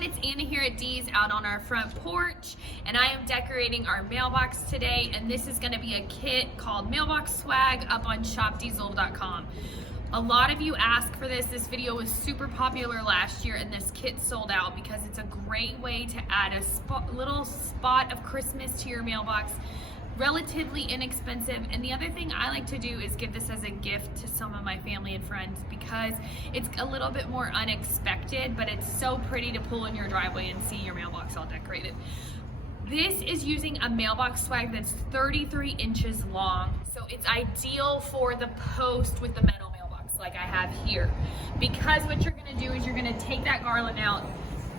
everyone, it's Anna here at Dee's out on our front porch, and I am decorating our mailbox today, and this is going to be a kit called Mailbox Swag up on shopdeezul.com. A lot of you asked for this. This video was super popular last year, and this kit sold out because it's a great way to add a little spot of Christmas to your mailbox. Relatively inexpensive, and the other thing I like to do is give this as a gift to some of my family and friends because it's a little bit more unexpected, but it's so pretty to pull in your driveway and see your mailbox all decorated. This is using a mailbox swag that's 33 inches long, so it's ideal for the post with the metal mailbox like I have here, because what you're going to do is you're going to take that garland out,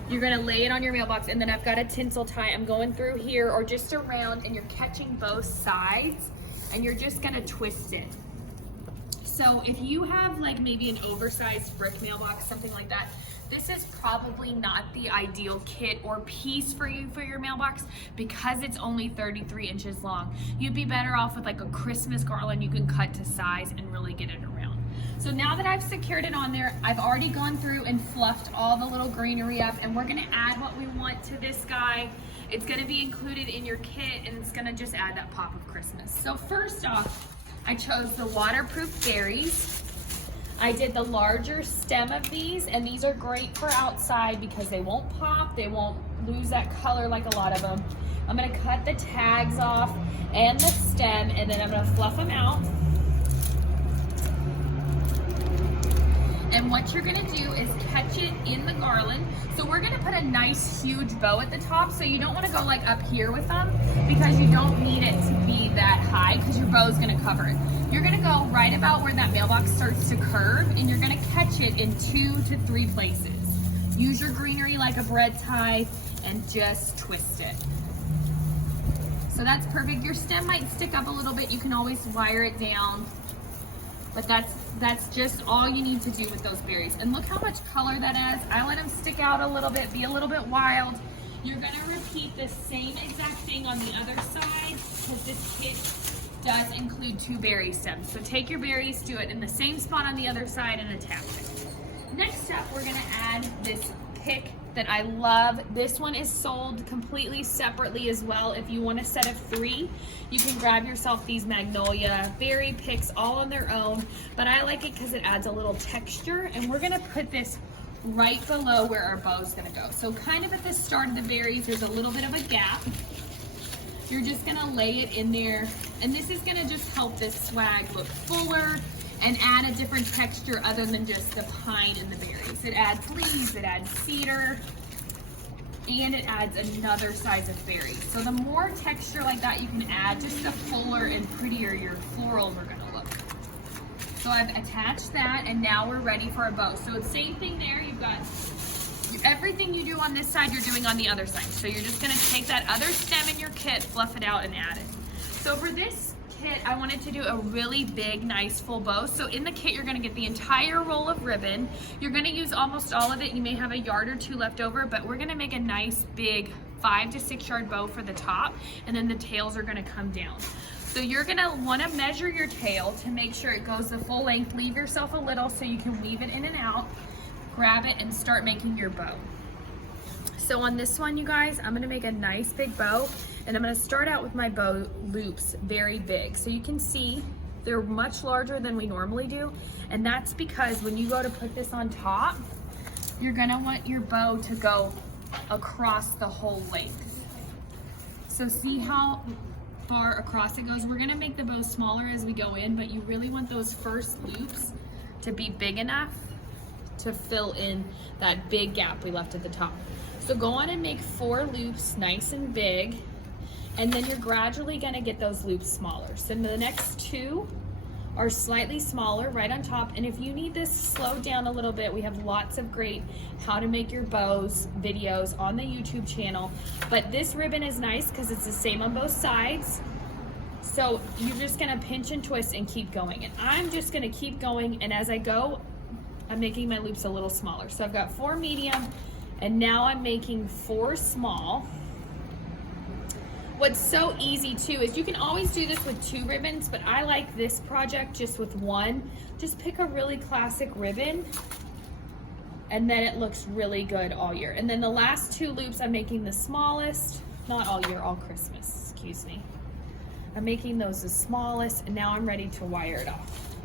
you're gonna lay it on your mailbox, and then I've got a tinsel tie. I'm going through here or just around, and you're catching both sides, and you're just gonna twist it. So if you have like maybe an oversized brick mailbox, something like that, this is probably not the ideal kit or piece for you for your mailbox because it's only 33 inches long. You'd be better off with like a Christmas garland you can cut to size and really get it around. So now that I've secured it on there, I've already gone through and fluffed all the little greenery up, and we're gonna add what we want to this guy. It's gonna be included in your kit, and it's gonna just add that pop of Christmas. So first off, I chose the waterproof berries. I did the larger stem of these, and these are great for outside because they won't pop, they won't lose that color like a lot of them. I'm gonna cut the tags off and the stem, and then I'm gonna fluff them out. And what you're gonna do is catch it in the garland. So we're gonna put a nice huge bow at the top, so you don't wanna go like up here with them because you don't need it to be that high because your bow is gonna cover it. You're gonna go right about where that mailbox starts to curve, and you're gonna catch it in 2 to 3 places. Use your greenery like a bread tie and just twist it. So that's perfect. Your stem might stick up a little bit. You can always wire it down. But that's just all you need to do with those berries. And look how much color that adds. I let them stick out a little bit, be a little bit wild. You're gonna repeat the same exact thing on the other side because this kit does include 2 berry stems. So take your berries, do it in the same spot on the other side, and attach it. Next up, we're gonna add this pick that I love. This one is sold completely separately as well. If you want a set of 3, you can grab yourself these magnolia berry picks all on their own, but I like it because it adds a little texture, and we're gonna put this right below where our bow is gonna go. So kind of at the start of the berries, there's a little bit of a gap. You're just gonna lay it in there, and this is gonna just help this swag look fuller and add a different texture other than just the pine and the berries. It adds leaves, it adds cedar, and it adds another size of berries. So the more texture like that you can add, just the fuller and prettier your florals are gonna look. So I've attached that, and now we're ready for a bow. So it's same thing there. You've got everything you do on this side, you're doing on the other side. So you're just gonna take that other stem in your kit, fluff it out, and add it. So for this kit, I wanted to do a really big, nice full bow. So in the kit, you're gonna get the entire roll of ribbon. You're gonna use almost all of it. You may have a yard or 2 left over, but we're gonna make a nice big 5 to 6 yard bow for the top, and then the tails are gonna come down. So you're gonna wanna measure your tail to make sure it goes the full length. Leave yourself a little so you can weave it in and out. Grab it and start making your bow. So on this one, you guys, I'm gonna make a nice big bow, and I'm gonna start out with my bow loops very big. So you can see they're much larger than we normally do, and that's because when you go to put this on top, you're gonna want your bow to go across the whole length. So see how far across it goes? We're gonna make the bow smaller as we go in, but you really want those first loops to be big enough to fill in that big gap we left at the top. So go on and make 4 loops nice and big, and then you're gradually gonna get those loops smaller. So the next 2 are slightly smaller right on top, and if you need this slowed down a little bit, we have lots of great how to make your bows videos on the YouTube channel. But this ribbon is nice because it's the same on both sides. So you're just gonna pinch and twist and keep going. And I'm just gonna keep going, and as I go, I'm making my loops a little smaller. So I've got 4 medium, and now I'm making 4 small. What's so easy too is you can always do this with 2 ribbons, but I like this project just with 1. Just pick a really classic ribbon and then it looks really good all year. And then the last 2 loops, I'm making the smallest, not all year, all Christmas, excuse me. I'm making those the smallest, and now I'm ready to wire it off.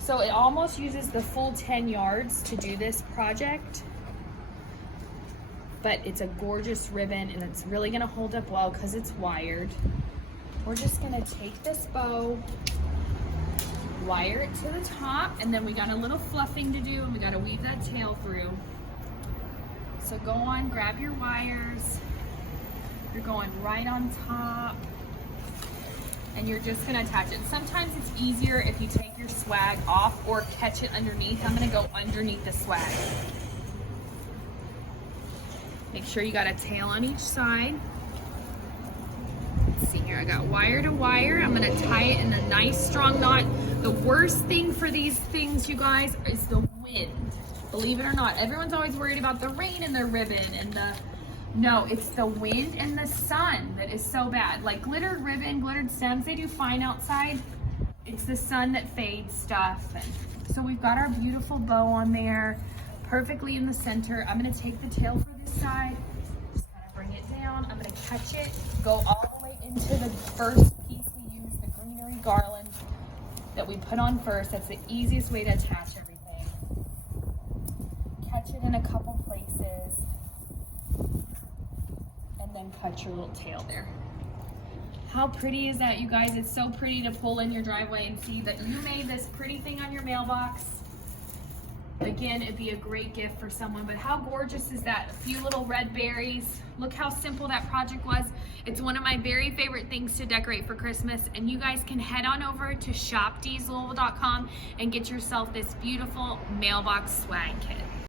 So it almost uses the full 10 yards to do this project, but it's a gorgeous ribbon and it's really gonna hold up well because it's wired. We're just gonna take this bow, wire it to the top, and then we got a little fluffing to do, and we gotta weave that tail through. So go on, grab your wires. You're going right on top, and you're just gonna attach it. Sometimes it's easier if you take your swag off or catch it underneath. I'm gonna go underneath the swag. Make sure you got a tail on each side. Let's see here, I got wire to wire. I'm gonna tie it in a nice strong knot. The worst thing for these things, you guys, is the wind. Believe it or not, everyone's always worried about the rain and the ribbon and the, no, it's the wind and the sun that is so bad. Like glittered ribbon, glittered stems, they do fine outside. It's the sun that fades stuff. And so we've got our beautiful bow on there, perfectly in the center. I'm gonna take the tail for this side, just kind of bring it down. I'm gonna catch it, go all the way into the first piece we use, the greenery garland that we put on first. That's the easiest way to attach everything. Catch it in a couple places, and then cut your little tail there. How pretty is that, you guys? It's so pretty to pull in your driveway and see that you made this pretty thing on your mailbox. Again, it'd be a great gift for someone, but how gorgeous is that? A few little red berries. Look how simple that project was. It's one of my very favorite things to decorate for Christmas, and you guys can head on over to shopdeeslouisville.com and get yourself this beautiful mailbox swag kit.